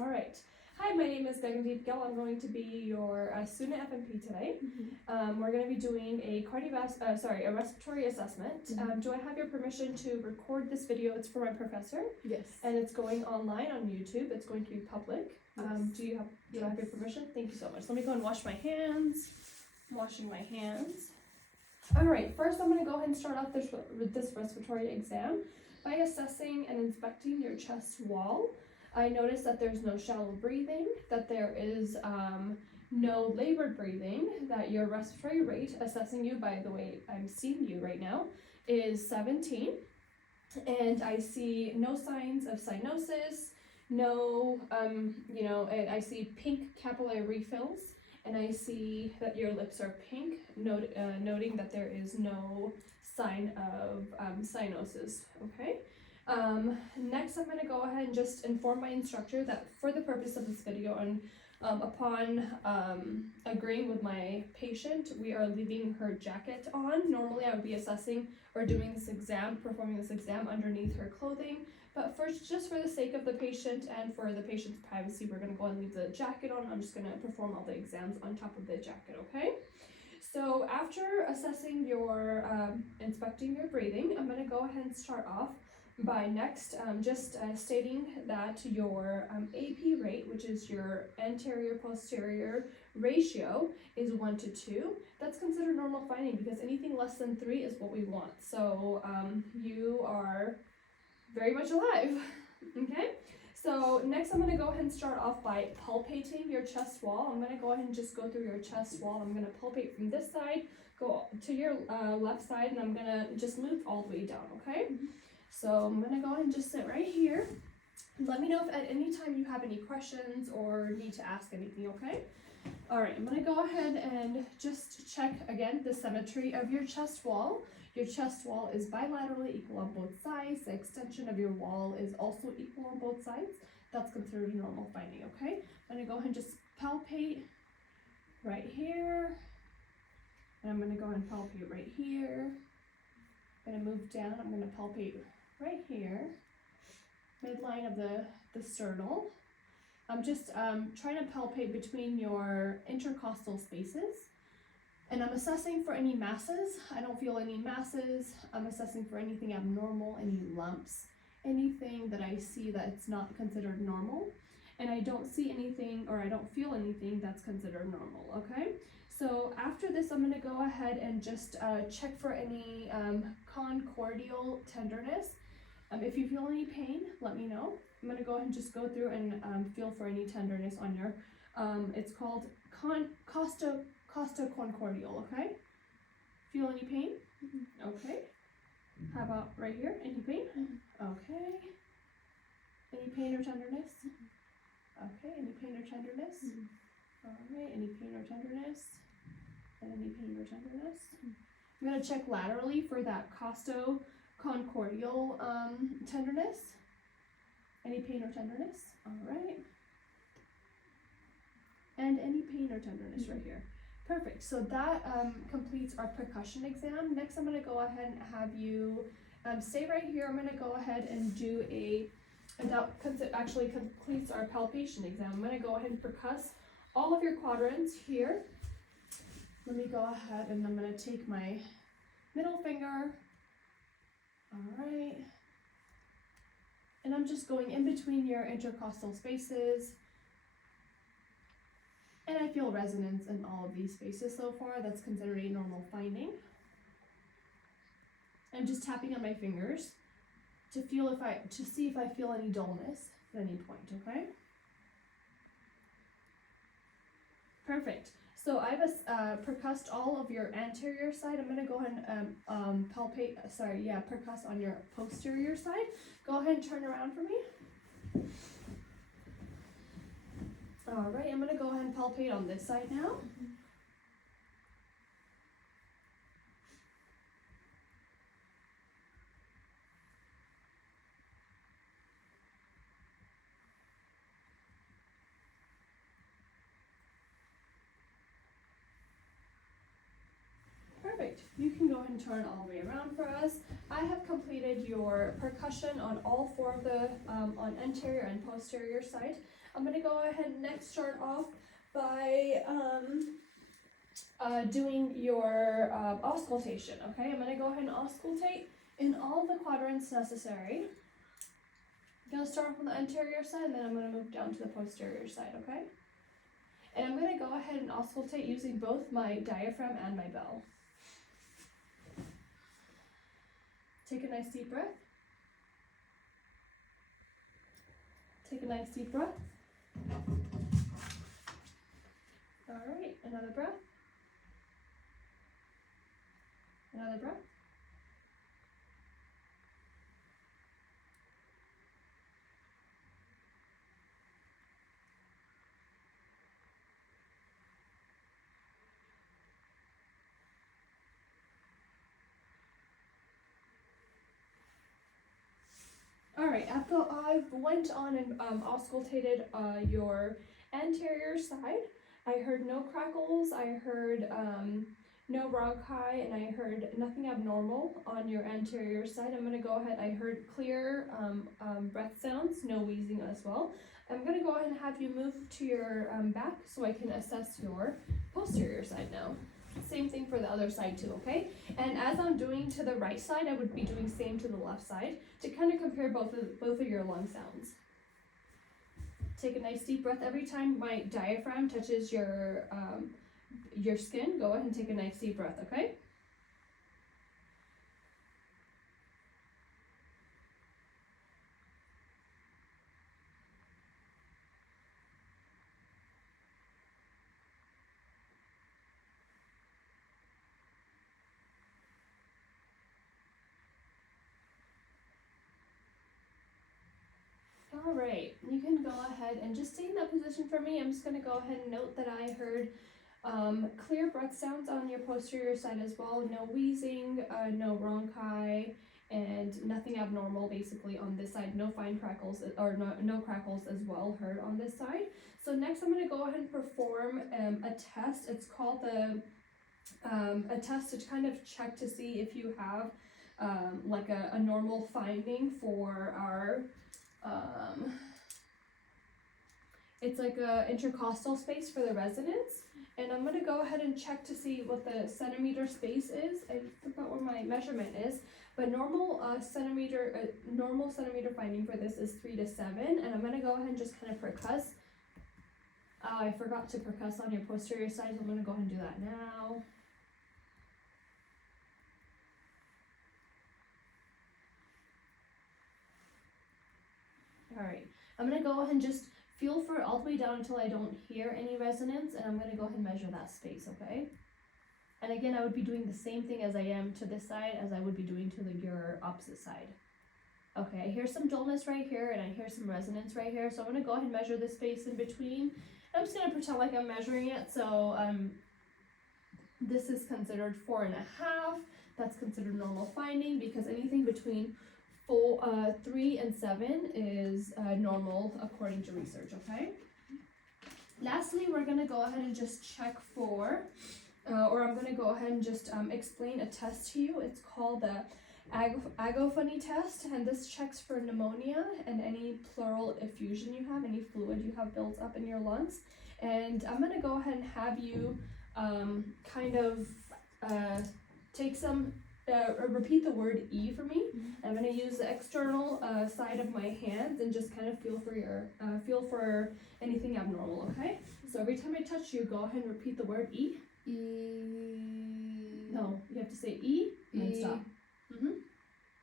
All right. Hi, my name is Gagandeep Gill. I'm going to be your student FNP today. We're going to be doing a a respiratory assessment. Do I have your permission to record this video? It's for my professor. Yes. And it's going online on YouTube. It's going to be public. Yes. Do I have your permission? Thank you so much. Let me go and wash my hands. I'm washing my hands. All right. First, I'm going to go ahead and start off with this respiratory exam by assessing and inspecting your chest wall. I noticed that there's no shallow breathing, that there is no labored breathing, that your respiratory rate, assessing you by the way I'm seeing you right now, is 17. And I see no signs of cyanosis, no, and I see pink capillary refills, and I see that your lips are pink, noting that there is no sign of cyanosis, okay? Next, I'm going to go ahead and just inform my instructor that for the purpose of this video and upon agreeing with my patient, we are leaving her jacket on. Normally, I would be assessing or doing this exam, performing this exam underneath her clothing. But first, just for the sake of the patient and for the patient's privacy, we're going to go and leave the jacket on. I'm just going to perform all the exams on top of the jacket, okay? So after assessing your, inspecting your breathing, I'm going to go ahead and start off by next stating that your AP rate, which is your anterior-posterior ratio, is 1 to 2. That's considered normal finding because anything less than 3 is what we want. So you are very much alive, okay? So next I'm going to go ahead and start off by palpating your chest wall. I'm going to go ahead and just go through your chest wall. I'm going to palpate from this side, go to your left side, and I'm going to just move all the way down, okay? So I'm going to go ahead and just sit right here. Let me know if at any time you have any questions or need to ask anything, okay? All right, I'm going to go ahead and just check again the symmetry of your chest wall. Your chest wall is bilaterally equal on both sides. The extension of your wall is also equal on both sides. That's considered a normal finding, okay? I'm going to go ahead and just palpate right here. And I'm going to go ahead and palpate right here. I'm going to move down. I'm going to palpate right here, midline of the sternal. I'm just trying to palpate between your intercostal spaces, and I'm assessing for any masses. I don't feel any masses. I'm assessing for anything abnormal, any lumps, anything that I see that it's not considered normal, and I don't see anything or I don't feel anything that's considered normal, okay? So after this, I'm going to go ahead and just check for any concordial tenderness. If you feel any pain, let me know. I'm going to go ahead and just go through and feel for any tenderness on your, it's called costoconcordial, okay? Feel any pain? Okay. How about right here? Any pain? Okay. Any pain or tenderness? Okay. Any pain or tenderness? All right. Any pain or tenderness? And any pain or tenderness? I'm going to check laterally for that costoconcordial tenderness. Any pain or tenderness? All right. And any pain or tenderness right here. Perfect. So that completes our percussion exam. Next, I'm going to go ahead and have you stay right here. I'm going to go ahead and do that actually completes our palpation exam. I'm going to go ahead and percuss all of your quadrants here. Let me go ahead and I'm going to take my middle finger. All right. And I'm just going in between your intercostal spaces. And I feel resonance in all of these spaces so far. That's considered a normal finding. I'm just tapping on my fingers to see if I feel any dullness at any point, okay? Perfect. So I've percussed all of your anterior side. I'm going to go ahead and percuss on your posterior side. Go ahead and turn around for me. All right, I'm going to go ahead and palpate on this side now. Perfect. Perfect. You can go ahead and turn all the way around for us. I have completed your percussion on all four of the, on anterior and posterior side. I'm gonna go ahead and next start off by doing your auscultation, okay? I'm gonna go ahead and auscultate in all the quadrants necessary. I'm gonna start from the anterior side and then I'm gonna move down to the posterior side, okay? And I'm gonna go ahead and auscultate using both my diaphragm and my bell. Take a nice deep breath. Take a nice deep breath. Alright, another breath. Another breath. Alright, after I went on and auscultated your anterior side, I heard no crackles, I heard no bronchi, and I heard nothing abnormal on your anterior side. I'm going to go ahead, I heard clear breath sounds, no wheezing as well. I'm going to go ahead and have you move to your back so I can assess your posterior side now. Same thing for the other side too, okay? And as I'm doing to the right side, I would be doing same to the left side to kind of compare both of your lung sounds. Take a nice deep breath every time my diaphragm touches your skin. Go ahead and take a nice deep breath, okay? All right, you can go ahead and just stay in that position for me. I'm just going to go ahead and note that I heard clear breath sounds on your posterior side as well. No wheezing, no bronchi, and nothing abnormal basically on this side. No fine crackles, or no crackles as well heard on this side. So next I'm going to go ahead and perform a test. It's called a test to kind of check to see if you have like a normal finding for our it's like a intercostal space for the resonance, and I'm going to go ahead and check to see what the centimeter space is. I forgot what my measurement is, but normal centimeter finding for this is 3 to 7, and I'm going to go ahead and just kind of percuss. I forgot to percuss on your posterior side, so I'm going to go ahead and do that now. Alright, I'm going to go ahead and just feel for it all the way down until I don't hear any resonance, and I'm going to go ahead and measure that space, okay? And again, I would be doing the same thing as I am to this side as I would be doing to your opposite side. Okay, I hear some dullness right here, and I hear some resonance right here, so I'm going to go ahead and measure the space in between. I'm just going to pretend like I'm measuring it, so this is considered 4.5. That's considered normal finding, because anything between 3 and 7 is normal according to research, okay? Lastly, we're going to go ahead and just check for, or I'm going to go ahead and just explain a test to you. It's called the agophony test, and this checks for pneumonia and any pleural effusion you have, any fluid you have built up in your lungs. And I'm going to go ahead and have you kind of take some repeat the word E for me. I'm going to use the external side of my hands and just kind of feel for anything abnormal, okay? So every time I touch you, go ahead and repeat the word E. E. No, you have to say E and then stop.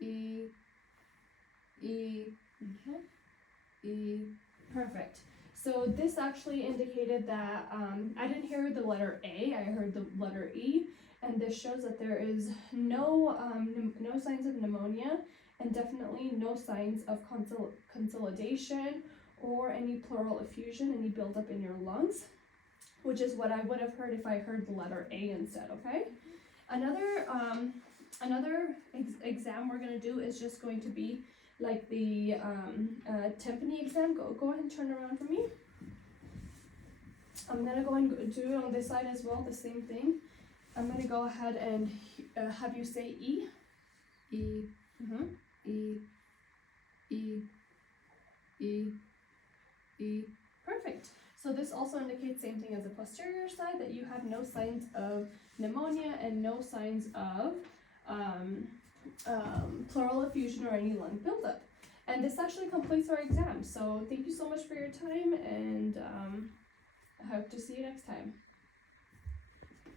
E. E. Okay. E. Perfect. So this actually indicated that I didn't hear the letter A, I heard the letter E. And this shows that there is no signs of pneumonia, and definitely no signs of consolidation or any pleural effusion, any buildup in your lungs, which is what I would have heard if I heard the letter A instead, okay? Another exam we're going to do is just going to be like the tympani exam. Go ahead and turn around for me. I'm going to go and do it on this side as well, the same thing. I'm gonna go ahead and have you say E. E, Mm-hmm. E, E, E, E. Perfect. So this also indicates same thing as the posterior side, that you have no signs of pneumonia and no signs of pleural effusion or any lung buildup. And this actually completes our exam. So thank you so much for your time, and I hope to see you next time.